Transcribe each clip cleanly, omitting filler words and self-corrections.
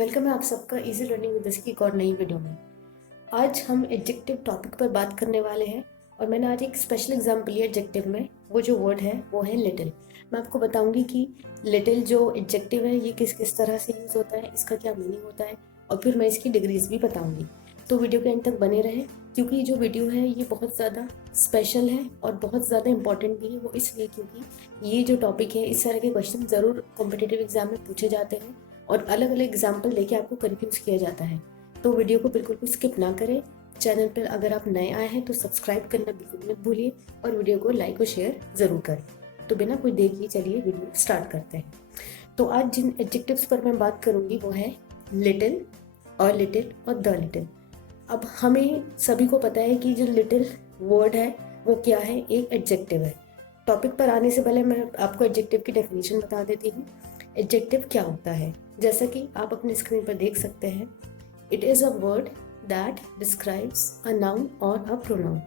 Welcome है आप सबका इजी लर्निंग विद की एक और नई वीडियो में। आज हम एडजेक्टिव टॉपिक पर बात करने वाले हैं और मैंने आज एक स्पेशल एग्जाम्पल लिया एडजेक्टिव में। वो जो वर्ड है वो है लिटिल। मैं आपको बताऊंगी कि लिटिल जो एडजेक्टिव है ये किस किस तरह से यूज़ होता है, इसका क्या मीनिंग होता है और फिर मैं इसकी डिग्रीज भी बताऊंगी। तो वीडियो के एंड तक बने रहें क्योंकि ये जो वीडियो है ये बहुत ज़्यादा स्पेशल है और बहुत ज़्यादा इंपॉर्टेंट भी है। वो इसलिए क्योंकि ये जो टॉपिक है इस तरह के क्वेश्चन ज़रूर कॉम्पिटिटिव एग्जाम में पूछे जाते हैं और अलग अलग एग्जाम्पल लेके आपको कंफ्यूज किया जाता है। तो वीडियो को बिल्कुल भी स्किप ना करें। चैनल पर अगर आप नए आए हैं तो सब्सक्राइब करना बिल्कुल मत भूलिए और वीडियो को लाइक और शेयर ज़रूर करें। तो बिना कोई देर किए चलिए वीडियो स्टार्ट करते हैं। तो आज जिन एडजेक्टिव्स पर मैं बात करूंगी वो है लिटिल और लिटिल और द लिटिल। अब हमें सभी को पता है कि जो लिटिल वर्ड है वो क्या है, एक एडजेक्टिव है। टॉपिक पर आने से पहले मैं आपको एडजेक्टिव की डेफिनेशन बता देती हूँ। एडजेक्टिव क्या होता है, जैसा कि आप अपने स्क्रीन पर देख सकते हैं, it is a word that describes a noun और अ प्रोनाउन।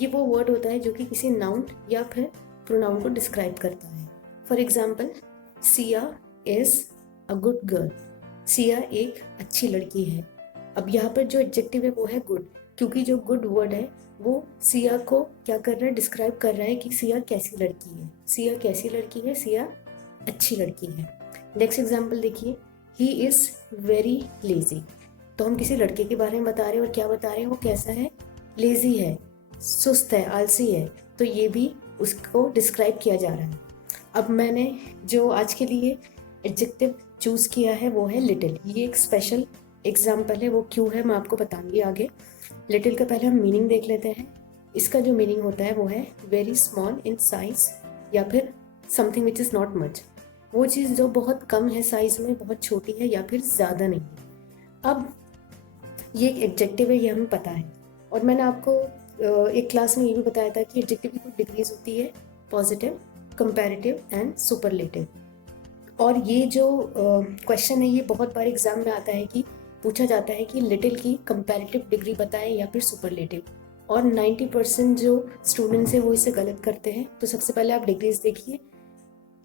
ये वो वर्ड होता है जो कि किसी नाउन या फिर प्रोनाउन को डिस्क्राइब करता है। For example, Siya is a good girl. Siya एक अच्छी लड़की है। अब यहाँ पर जो एडजेक्टिव है वो है गुड, क्योंकि जो गुड वर्ड है वो सिया को क्या कर रहा है, डिस्क्राइब कर रहा है कि सिया कैसी लड़की है। सिया कैसी लड़की है, सिया अच्छी लड़की है। नेक्स्ट एग्जाम्पल देखिए, ही इज़ वेरी लेजी। तो हम किसी लड़के के बारे में बता रहे हैं और क्या बता रहे हैं, वो कैसा है, लेजी है, सुस्त है, आलसी है। तो ये भी उसको डिस्क्राइब किया जा रहा है। अब मैंने जो आज के लिए एडजेक्टिव चूज़ किया है वो है लिटिल। ये एक स्पेशल एग्जाम्पल है, वो क्यों है मैं आपको बताऊंगी आगे। लिटिल का पहले हम मीनिंग देख लेते हैं। इसका जो मीनिंग होता है वो है वेरी स्मॉल इन साइज या फिर something which is not much. वो चीज़ जो बहुत कम है साइज में, बहुत छोटी है या फिर ज़्यादा नहीं है। अब ये एक एडजेक्टिव है, ये हमें पता है। और मैंने आपको एक क्लास में ये भी बताया था कि एडजेक्टिव की कुछ डिग्रीज होती है, पॉजिटिव, कंपैरेटिव एंड सुपरलेटिव। और ये जो क्वेश्चन है ये बहुत बार एग्जाम में आता है कि पूछा जाता है कि लिटिल की कंपैरेटिव डिग्री बताएं या फिर सुपरलेटिव। और 90% जो स्टूडेंट्स हैं वो इसे गलत करते हैं। तो सबसे पहले आप डिग्रीज देखिए।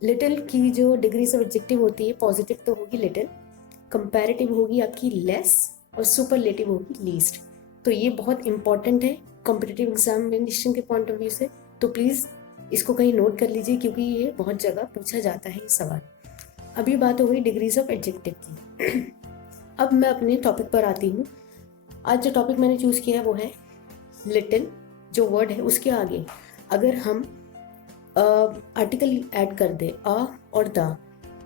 लिटिल की जो डिग्रीज ऑफ एडजेक्टिव होती है, पॉजिटिव तो होगी लिटिल, कंपैरेटिव होगी आपकी लेस और सुपरलेटिव होगी लीस्ट। तो ये बहुत इंपॉर्टेंट है कॉम्पिटिटिव एग्जामिनेशन के पॉइंट ऑफ व्यू से। तो प्लीज़ इसको कहीं नोट कर लीजिए क्योंकि ये बहुत जगह पूछा जाता है ये सवाल। अभी बात हो गई डिग्रीज ऑफ एडजेक्टिव की। अब मैं अपने टॉपिक पर आती हूँ। आज जो टॉपिक मैंने चूज़ किया है वो है लिटिल। जो वर्ड है उसके आगे अगर हम आर्टिकल ऐड कर दे अ और द,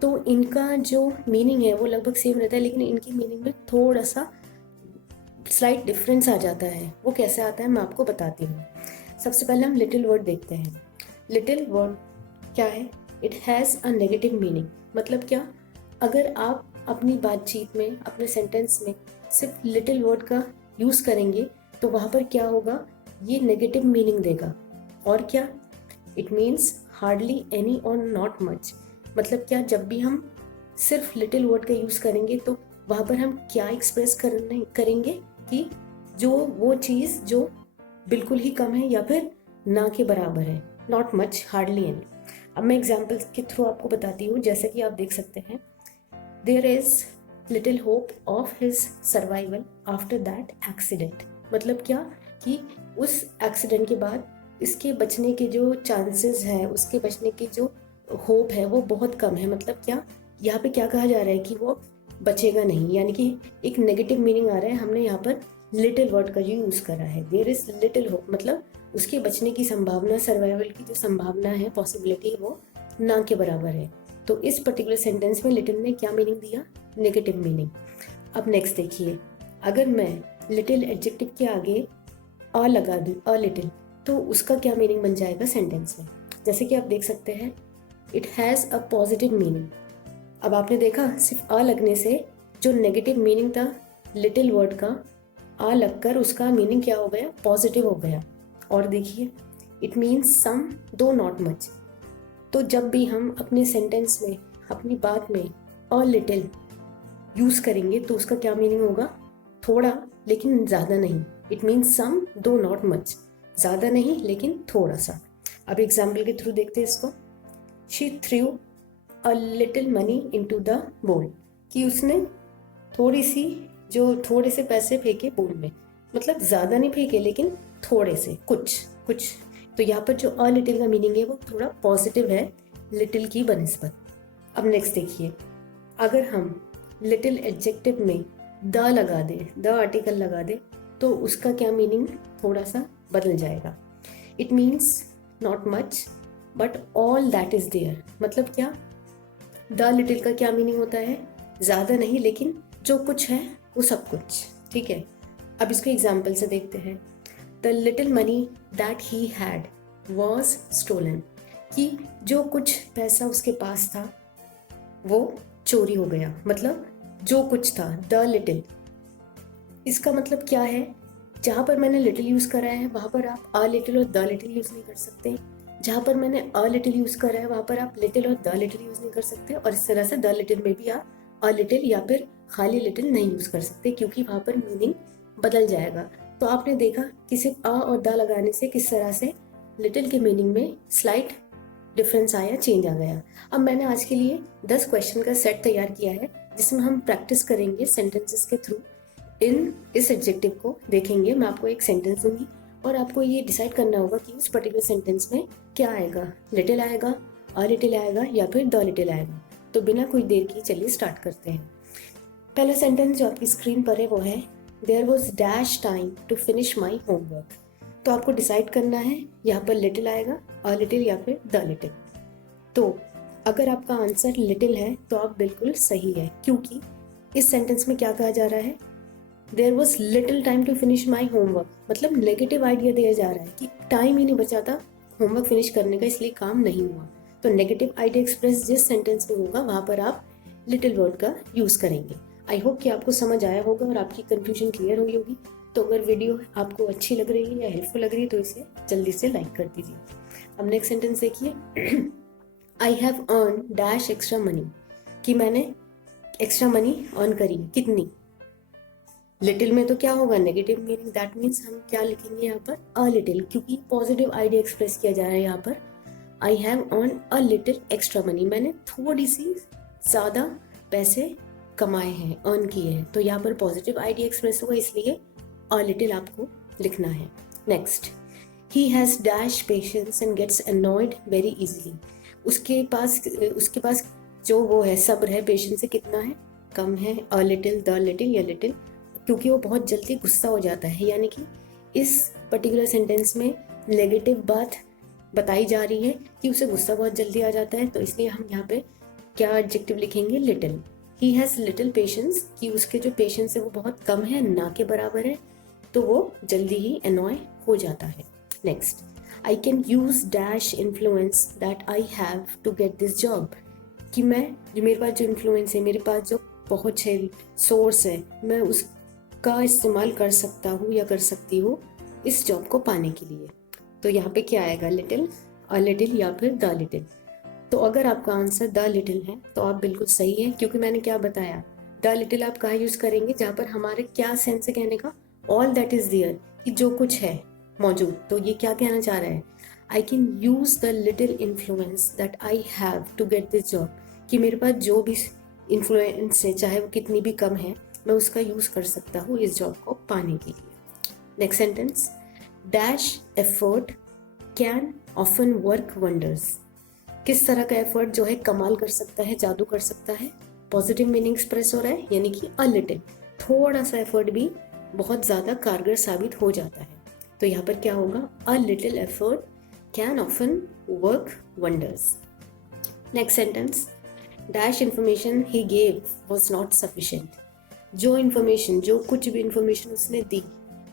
तो इनका जो मीनिंग है वो लगभग सेम रहता है, लेकिन इनकी मीनिंग में थोड़ा सा स्लाइट डिफरेंस आ जाता है। वो कैसे आता है मैं आपको बताती हूँ। सबसे पहले हम लिटिल वर्ड देखते हैं। लिटिल वर्ड क्या है, it has a negative meaning. मतलब क्या, अगर आप अपनी बातचीत में, अपने सेंटेंस में सिर्फ लिटिल वर्ड का यूज़ करेंगे तो वहाँ पर क्या होगा, ये नेगेटिव मीनिंग देगा। और क्या, इट मीन्स हार्डली एनी और नॉट मच। मतलब क्या, जब भी हम सिर्फ लिटिल वर्ड का यूज़ करेंगे तो वहाँ पर हम क्या एक्सप्रेस करेंगे कि जो वो चीज़ जो बिल्कुल ही कम है या फिर ना के बराबर है, नॉट मच, हार्डली एनी। अब मैं एग्जाम्पल के थ्रू आपको बताती हूँ। जैसे कि आप देख सकते हैं, there is little hope of his survival after that accident. मतलब क्या, कि उस एक्सीडेंट के बाद इसके बचने के जो चांसेस हैं, उसके बचने की जो होप है वो बहुत कम है। मतलब क्या, यहाँ पे क्या कहा जा रहा है कि वो बचेगा नहीं, यानी कि एक नेगेटिव मीनिंग आ रहा है। हमने यहाँ पर लिटिल वर्ड का जो यूज़ करा है, देयर इज लिटिल होप, मतलब उसके बचने की संभावना, सर्वाइवल की जो संभावना है, पॉसिबिलिटी, वो ना के बराबर है। तो इस पर्टिकुलर सेंटेंस में लिटिल ने क्या मीनिंग दिया, नेगेटिव मीनिंग। अब नेक्स्ट देखिए, अगर मैं लिटिल एडजेक्टिव के आगे अ लगा दूँ, अ लिटिल, तो उसका क्या मीनिंग बन जाएगा सेंटेंस में। जैसे कि आप देख सकते हैं, it has a positive meaning. अब आपने देखा सिर्फ अ लगने से जो नेगेटिव मीनिंग था लिटिल वर्ड का, आ लगकर उसका मीनिंग क्या हो गया, पॉजिटिव हो गया। और देखिए, इट मीन्स सम दो नॉट मच। तो जब भी हम अपने सेंटेंस में, अपनी बात में अ लिटिल यूज़ करेंगे तो उसका क्या मीनिंग होगा, थोड़ा लेकिन ज़्यादा नहीं। इट मीन्स सम दो नॉट मच, ज़्यादा नहीं लेकिन थोड़ा सा। अब एग्जाम्पल के थ्रू देखते हैं इसको। She through a little money into the बोल, कि उसने थोड़ी सी, जो थोड़े से पैसे फेंके पूल में, मतलब ज़्यादा नहीं फेंके लेकिन थोड़े से, कुछ कुछ। तो यहाँ पर जो अ लिटिल का मीनिंग है वो थोड़ा पॉजिटिव है लिटिल की बनिस्बत। अब नेक्स्ट देखिए, अगर हम लिटिल एडजेक्टिव में द लगा दें, द आर्टिकल लगा दें, तो उसका क्या मीनिंग थोड़ा सा बदल जाएगा। It means not much but all that is there. मतलब क्या, द लिटिल का क्या मीनिंग होता है, ज़्यादा नहीं लेकिन जो कुछ है वो सब कुछ। ठीक है, अब इसको एग्जाम्पल से देखते हैं। The little money that he had was stolen, कि जो कुछ पैसा उसके पास था वो चोरी हो गया। मतलब जो कुछ था, द लिटिल, इसका मतलब क्या है, जहाँ पर मैंने लिटिल यूज़ करा है वहाँ पर आप अ लिटिल और द लिटिल यूज़ नहीं कर सकते। जहाँ पर मैंने अ लिटिल यूज़ करा है वहाँ पर आप लिटिल और द लिटिल यूज़ नहीं कर सकते। और इस तरह से द लिटिल में भी आप अ लिटिल या फिर खाली लिटिल नहीं यूज़ कर सकते, क्योंकि वहाँ पर मीनिंग बदल जाएगा। तो आपने देखा कि सिर्फ अ और द लगाने से किस तरह से लिटिल के मीनिंग में स्लाइट डिफरेंस आया, चेंज आ गया। अब मैंने आज के लिए 10 क्वेश्चन का सेट तैयार किया है, जिसमें हम प्रैक्टिस करेंगे सेंटेंसेस के थ्रू। इस एडजेक्टिव को देखेंगे, मैं आपको एक सेंटेंस दूंगी और आपको ये डिसाइड करना होगा कि उस पर्टिकुलर सेंटेंस में क्या आएगा, लिटिल आएगा, अ लिटिल आएगा या फिर द लिटिल आएगा। तो बिना कोई देर की चलिए स्टार्ट करते हैं। पहला सेंटेंस जो आपकी स्क्रीन पर है वो है, there was dash time to finish my homework. तो आपको डिसाइड करना है यहाँ पर लिटिल आएगा, अ लिटिल या फिर द लिटिल। तो अगर आपका आंसर लिटिल है तो आप बिल्कुल सही है, क्योंकि इस सेंटेंस में क्या कहा जा रहा है, there was little time to finish my homework. मतलब नेगेटिव आइडिया दिया जा रहा है कि टाइम ही नहीं बचा था होमवर्क फिनिश करने का, इसलिए काम नहीं हुआ। तो नेगेटिव आइडिया एक्सप्रेस जिस सेंटेंस में होगा वहाँ पर आप लिटिल वर्ड का यूज़ करेंगे। आई होप कि आपको समझ आया होगा और आपकी कंफ्यूजन क्लियर हुई होगी। तो अगर वीडियो आपको अच्छी लग रही है या हेल्पफुल लग रही है तो इसे जल्दी से लाइक कर दीजिए। अब नेक्स्ट सेंटेंस देखिए, I have earn dash extra money, कि मैंने एक्स्ट्रा मनी अर्न करी। कितनी, लिटिल में तो क्या होगा, नेगेटिव मीनिंग, दैट मीन्स हम क्या लिखेंगे यहाँ पर, अ लिटिल, क्योंकि पॉजिटिव आइडिया एक्सप्रेस किया जा रहा है यहाँ पर। I have earn a little extra money, मैंने थोड़ी सी ज़्यादा पैसे कमाए हैं, अर्न किए हैं। तो यहाँ पर पॉजिटिव आइडिया एक्सप्रेस होगा, इसलिए अ लिटिल आपको लिखना है। Next, he has dash patience and gets annoyed very easily. उसके पास जो वो है, सब्र है, पेशेंस से कितना है, कम है, अ लिटिल, द लिटिल या लिटिल, क्योंकि वो बहुत जल्दी गुस्सा हो जाता है। यानी कि इस पर्टिकुलर सेंटेंस में नेगेटिव बात बताई जा रही है कि उसे गुस्सा बहुत जल्दी आ जाता है। तो इसलिए हम यहाँ पे क्या एडजेक्टिव लिखेंगे, little. He has little patience, कि उसके जो पेशेंस है वो बहुत कम है, ना के बराबर है, तो वो जल्दी ही अनॉय हो जाता है। Next, I can use dash influence that I have to get this job, कि मैं, जो मेरे पास जो इन्फ्लुएंस है, मेरे पास जो पहुँच है, सोर्स है, मैं उसका इस्तेमाल कर सकता हूँ या कर सकती हूँ इस जॉब को पाने के लिए। तो यहाँ पे क्या आएगा, लिटिल, अ लिटिल या फिर द लिटिल। तो अगर आपका आंसर द लिटिल है तो आप बिल्कुल सही है, क्योंकि मैंने क्या बताया, द लिटिल आप कहाँ यूज़ करेंगे, जहाँ पर हमारे क्या सेंस है कहने का, ऑल दैट इज देयर, कि जो कुछ है मौजूद। तो ये क्या कहना चाह रहा है, I can use the little influence that I have to get this job, कि मेरे पास जो भी इन्फ्लुएंस है, चाहे वो कितनी भी कम है, मैं उसका यूज़ कर सकता हूँ इस जॉब को पाने के लिए। Next sentence, dash effort can often work wonders. किस तरह का एफर्ट जो है कमाल कर सकता है, जादू कर सकता है, पॉजिटिव मीनिंग एक्सप्रेस हो रहा है, यानी कि अ लिटिल, थोड़ा सा एफर्ट भी बहुत ज़्यादा कारगर साबित हो जाता है। तो यहाँ पर क्या होगा, a little effort can often work wonders. Next sentence, dash information he gave was not sufficient. जो इन्फॉर्मेशन, जो कुछ भी इंफॉर्मेशन उसने दी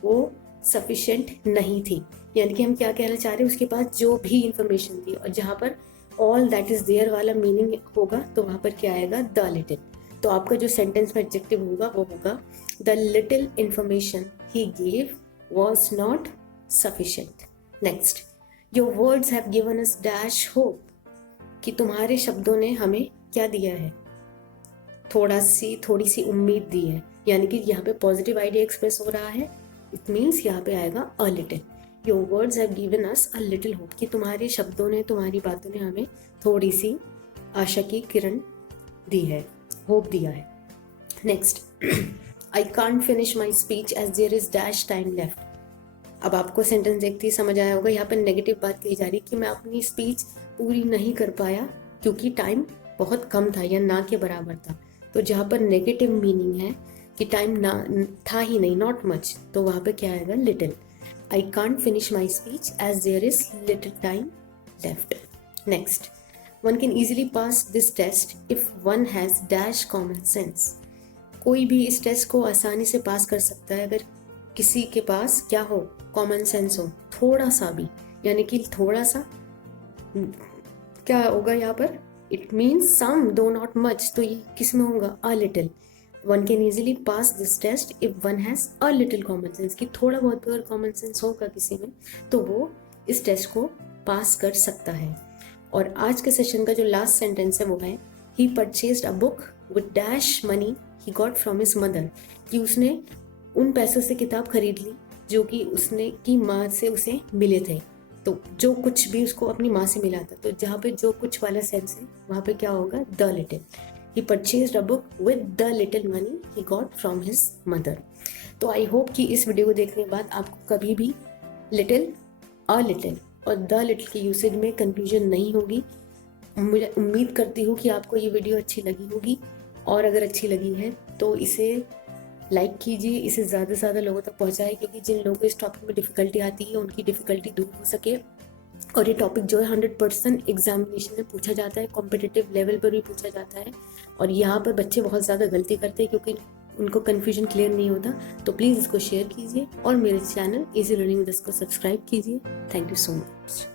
वो सफिशेंट नहीं थी। यानी कि हम क्या कहना चाह रहे हैं, उसके पास जो भी इंफॉर्मेशन थी, और जहाँ पर ऑल दैट इज देयर वाला मीनिंग होगा तो वहाँ पर क्या आएगा, द लिटिल। तो आपका जो सेंटेंस में एडजेक्टिव होगा वो होगा, the little information he gave was not sufficient. Next, your words have given us dash hope, कि तुम्हारे शब्दों ने हमें क्या दिया है, थोड़ी सी उम्मीद दी है। यानी कि यहाँ पे पॉजिटिव आइडिया एक्सप्रेस हो रहा है, इट मीन्स यहाँ पे आएगा a little. Your words have given us a little hope, कि तुम्हारे शब्दों ने, तुम्हारी बातों ने हमें थोड़ी सी आशा की किरण दी है, होप दिया है। Next, I can't finish my speech as there is dash time left. अब आपको सेंटेंस देखते ही समझ आया होगा, यहाँ पर नेगेटिव बात कही जा रही है कि मैं अपनी स्पीच पूरी नहीं कर पाया क्योंकि टाइम बहुत कम था या ना के बराबर था। तो जहाँ पर नेगेटिव मीनिंग है कि टाइम ना था ही नहीं, नॉट मच, तो वहाँ पे क्या आएगा, little. I can't finish my speech as there is little time left. Next, one can easily pass this test if one has dash common sense. कोई भी इस टेस्ट को आसानी से पास कर सकता है अगर किसी के पास क्या हो, कॉमन सेंस हो, थोड़ा सा भी, यानी कि थोड़ा सा क्या होगा यहाँ पर, इट मीन्स सम दो नॉट मच, तो ये किस में होगा, a little. One can easily pass this test if one has a little common sense, कि थोड़ा बहुत अगर कॉमन सेंस होगा किसी में तो वो इस टेस्ट को पास कर सकता है। और आज के सेशन का जो लास्ट सेंटेंस है वो है, he purchased a book with dash money he got from his mother, कि उसने उन पैसों से किताब खरीद ली जो कि उसने की माँ से उसे मिले थे। तो जो कुछ भी उसको अपनी माँ से मिला था, तो जहाँ पे जो कुछ वाला सेंस है वहाँ पे क्या होगा, the little. He purchased a book with the little money he got from his mother. तो आई होप कि इस वीडियो को देखने के बाद आपको कभी भी लिटिल, अ लिटिल और द लिटिल के यूसेज में कंफ्यूजन नहीं होगी। मुझे उम्मीद करती हूँ कि आपको ये वीडियो अच्छी लगी होगी, और अगर अच्छी लगी है तो इसे लाइक कीजिए, इसे ज़्यादा से ज़्यादा लोगों तक पहुँचाए, क्योंकि जिन लोगों को इस टॉपिक में डिफ़िकल्टी आती है उनकी डिफ़िकल्टी दूर हो सके। और ये टॉपिक जो है 100% एग्जामिनेशन में पूछा जाता है, कॉम्पिटिटिव लेवल पर भी पूछा जाता है, और यहाँ पर बच्चे बहुत ज़्यादा गलती करते हैं क्योंकि उनको कन्फ्यूजन क्लियर नहीं होता। तो प्लीज़ इसको शेयर कीजिए और मेरे चैनल इजी लर्निंग विद को सब्सक्राइब कीजिए। Thank you so much.